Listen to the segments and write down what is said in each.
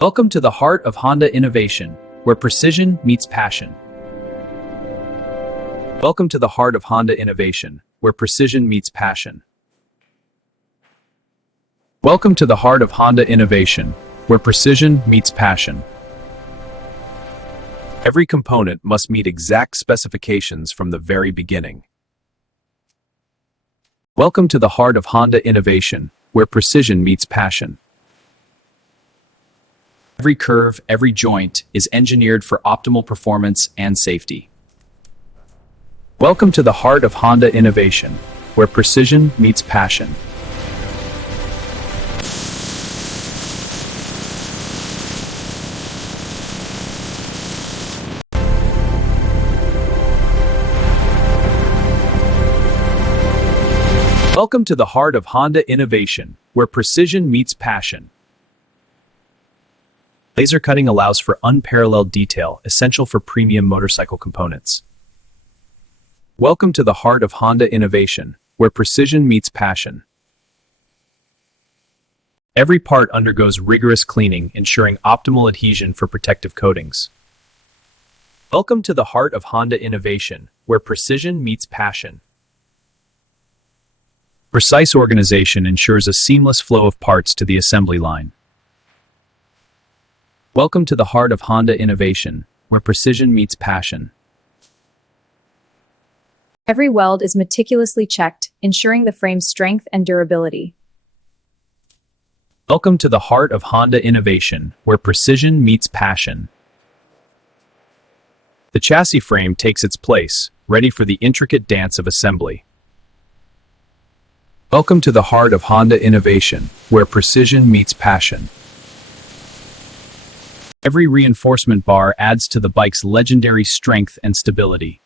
Welcome to the heart of Honda innovation, where precision meets passion. Welcome to the heart of Honda innovation, where precision meets passion. Welcome to the heart of Honda innovation, where precision meets passion. Every component must meet exact specifications from the very beginning. Welcome to the heart of Honda innovation, where precision meets passion. Every curve, every joint is engineered for optimal performance and safety. Welcome to the heart of Honda innovation, where precision meets passion. Welcome to the heart of Honda innovation, where precision meets passion. Laser cutting allows for unparalleled detail, essential for premium motorcycle components. Welcome to the heart of Honda innovation, where precision meets passion. Every part undergoes rigorous cleaning, ensuring optimal adhesion for protective coatings. Welcome to the heart of Honda innovation, where precision meets passion. Precise organization ensures a seamless flow of parts to the assembly line. Welcome to the heart of Honda innovation, where precision meets passion. Every weld is meticulously checked, ensuring the frame's strength and durability. Welcome to the heart of Honda innovation, where precision meets passion. The chassis frame takes its place, ready for the intricate dance of assembly. Welcome to the heart of Honda innovation, where precision meets passion. Every reinforcement bar adds to the bike's legendary strength and stability.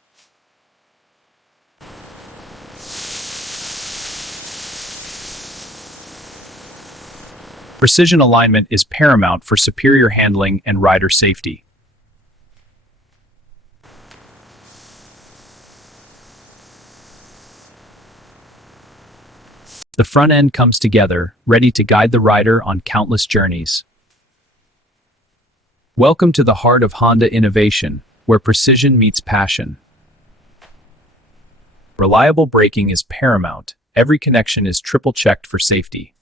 Precision alignment is paramount for superior handling and rider safety. The front end comes together, ready to guide the rider on countless journeys. Welcome to the heart of Honda innovation, where precision meets passion. Reliable braking is paramount. Every connection is triple-checked for safety.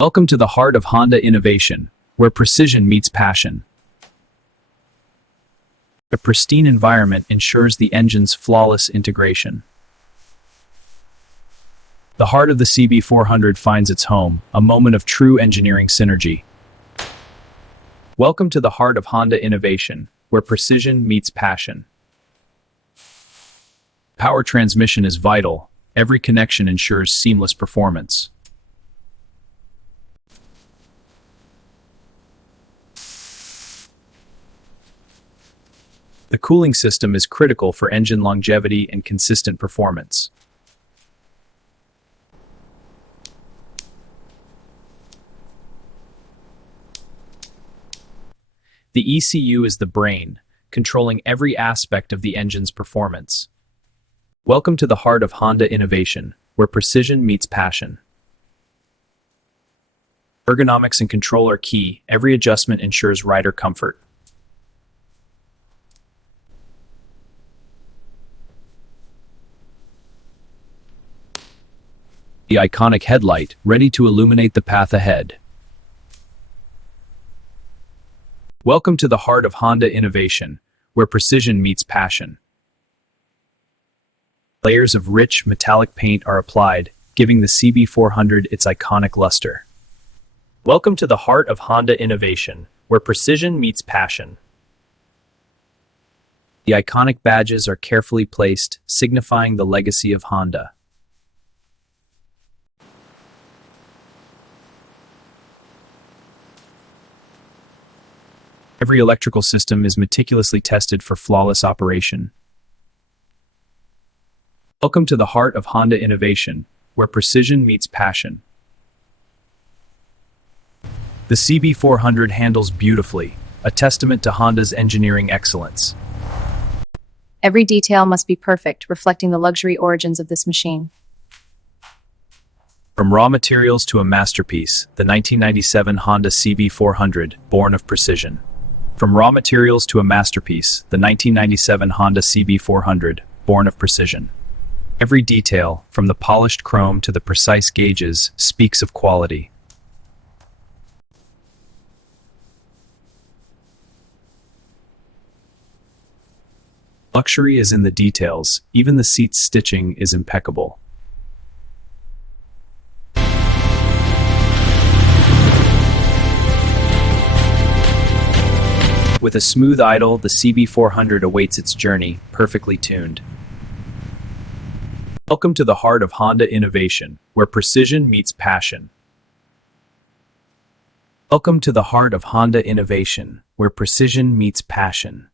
Welcome to the heart of Honda innovation, where precision meets passion. A pristine environment ensures the engine's flawless integration. The heart of the CB400 finds its home, a moment of true engineering synergy. Welcome to the heart of Honda innovation, where precision meets passion. Power transmission is vital. Every connection ensures seamless performance. The cooling system is critical for engine longevity and consistent performance. The ECU is the brain, controlling every aspect of the engine's performance. Welcome to the heart of Honda innovation, where precision meets passion. Ergonomics and control are key. Every adjustment ensures rider comfort. The iconic headlight, ready to illuminate the path ahead. Welcome to the heart of Honda innovation, where precision meets passion. Layers of rich, metallic paint are applied, giving the CB400 its iconic luster. Welcome to the heart of Honda innovation, where precision meets passion. The iconic badges are carefully placed, signifying the legacy of Honda. Every electrical system is meticulously tested for flawless operation. Welcome to the heart of Honda innovation, where precision meets passion. The CB400 handles beautifully, a testament to Honda's engineering excellence. Every detail must be perfect, reflecting the luxury origins of this machine. From raw materials to a masterpiece, the 1997 Honda CB400, born of precision. From raw materials to a masterpiece, the 1997 Honda CB400, born of precision. Every detail, from the polished chrome to the precise gauges, speaks of quality. Luxury is in the details, even the seat's stitching is impeccable. With a smooth idle, the CB400 awaits its journey, perfectly tuned. Welcome to the heart of Honda innovation, where precision meets passion. Welcome to the heart of Honda innovation, where precision meets passion.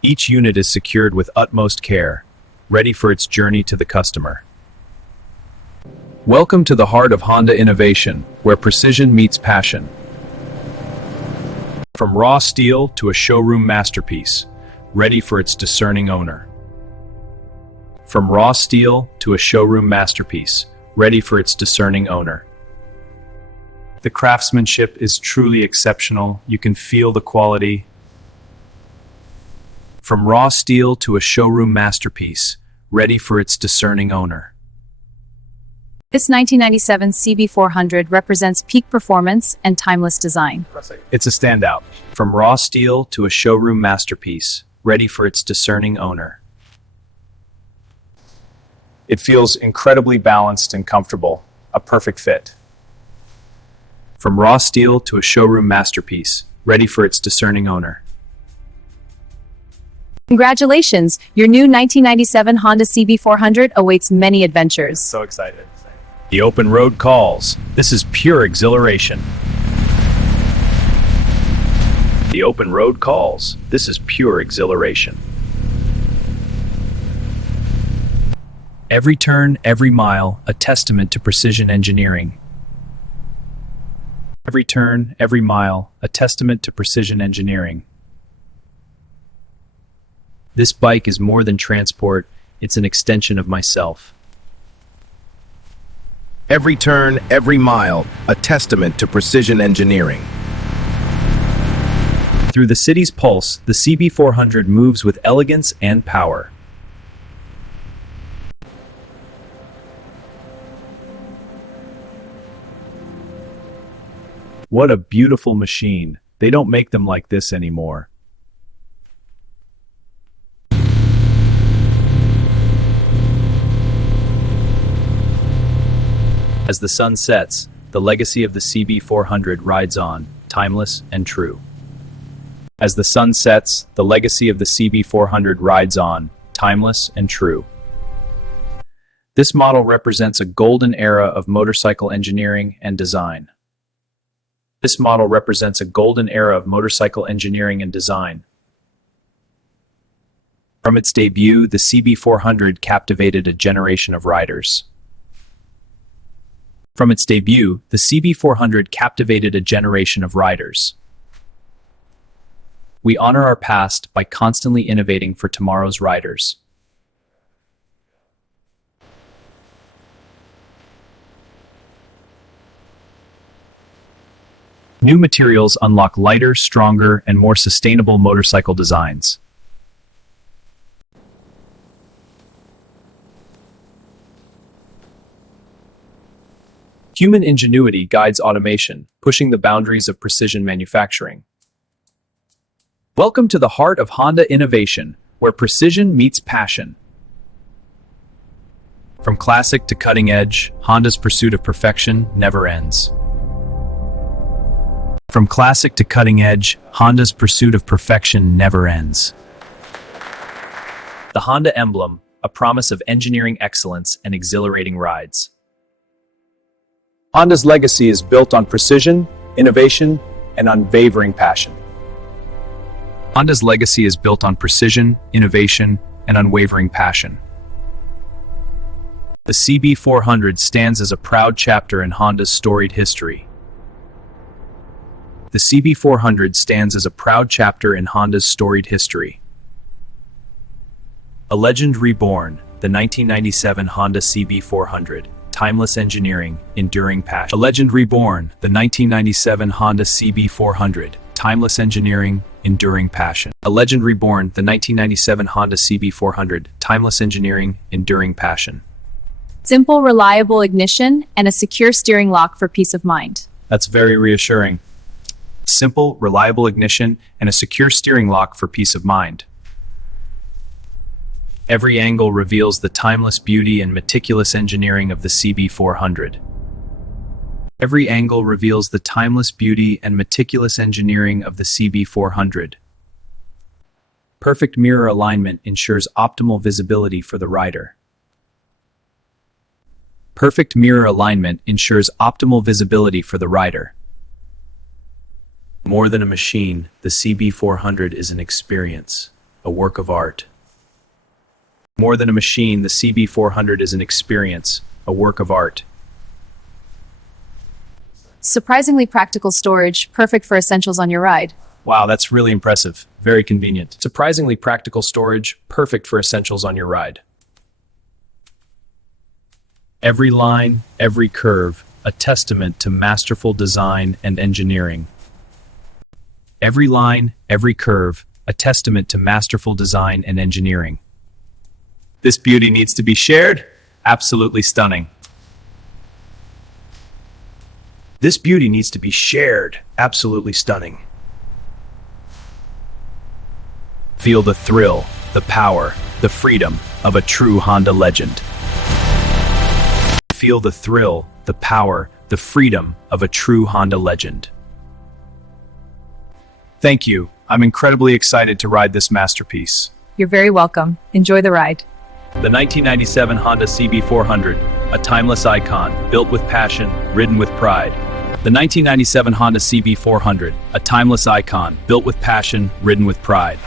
Each unit is secured with utmost care, ready for its journey to the customer. Welcome to the heart of Honda innovation, where precision meets passion. From raw steel to a showroom masterpiece, ready for its discerning owner. From raw steel to a showroom masterpiece, ready for its discerning owner. The craftsmanship is truly exceptional. You can feel the quality. From raw steel to a showroom masterpiece, ready for its discerning owner. This 1997 CB400 represents peak performance and timeless design. It's a standout. From raw steel to a showroom masterpiece, ready for its discerning owner. It feels incredibly balanced and comfortable, a perfect fit. From raw steel to a showroom masterpiece, ready for its discerning owner. Congratulations! Your new 1997 Honda CB400 awaits many adventures. So excited. The open road calls. This is pure exhilaration. The open road calls. This is pure exhilaration. Every turn, every mile, a testament to precision engineering. Every turn, every mile, a testament to precision engineering. This bike is more than transport, it's an extension of myself. Every turn, every mile, a testament to precision engineering. Through the city's pulse, the CB400 moves with elegance and power. What a beautiful machine. They don't make them like this anymore. As the sun sets, the legacy of the CB400 rides on, timeless and true. As the sun sets, the legacy of the CB400 rides on, timeless and true. This model represents a golden era of motorcycle engineering and design. This model represents a golden era of motorcycle engineering and design. From its debut, the CB400 captivated a generation of riders. From its debut, the CB400 captivated a generation of riders. We honor our past by constantly innovating for tomorrow's riders. New materials unlock lighter, stronger, and more sustainable motorcycle designs. Human ingenuity guides automation, pushing the boundaries of precision manufacturing. Welcome to the heart of Honda innovation, where precision meets passion. From classic to cutting edge, Honda's pursuit of perfection never ends. From classic to cutting edge, Honda's pursuit of perfection never ends. The Honda emblem, a promise of engineering excellence and exhilarating rides. Honda's legacy is built on precision, innovation, and unwavering passion. Honda's legacy is built on precision, innovation, and unwavering passion. The CB400 stands as a proud chapter in Honda's storied history. The CB400 stands as a proud chapter in Honda's storied history. A legend reborn, the the 1997 Honda CB400. Timeless engineering, enduring passion. A legend reborn, the 1997 Honda CB400. Timeless engineering, enduring passion. A legend reborn, the 1997 Honda CB400. Timeless engineering, enduring passion. Simple, reliable ignition and a secure steering lock for peace of mind. That's very reassuring. Simple, reliable ignition and a secure steering lock for peace of mind. Every angle reveals the timeless beauty and meticulous engineering of the CB400. Every angle reveals the timeless beauty and meticulous engineering of the CB400. Perfect mirror alignment ensures optimal visibility for the rider. Perfect mirror alignment ensures optimal visibility for the rider. More than a machine, the CB400 is an experience, a work of art. More than a machine, the CB400 is an experience, a work of art. Surprisingly practical storage, perfect for essentials on your ride. Wow, that's really impressive. Very convenient. Surprisingly practical storage, perfect for essentials on your ride. Every line, every curve, a testament to masterful design and engineering. Every line, every curve, a testament to masterful design and engineering. This beauty needs to be shared. Absolutely stunning. This beauty needs to be shared. Absolutely stunning. Feel the thrill, the power, the freedom of a true Honda legend. Feel the thrill, the power, the freedom of a true Honda legend. Thank you. I'm incredibly excited to ride this masterpiece. You're very welcome. Enjoy the ride. The 1997 Honda CB400, a timeless icon, built with passion, ridden with pride. The 1997 Honda CB400, a timeless icon, built with passion, ridden with pride.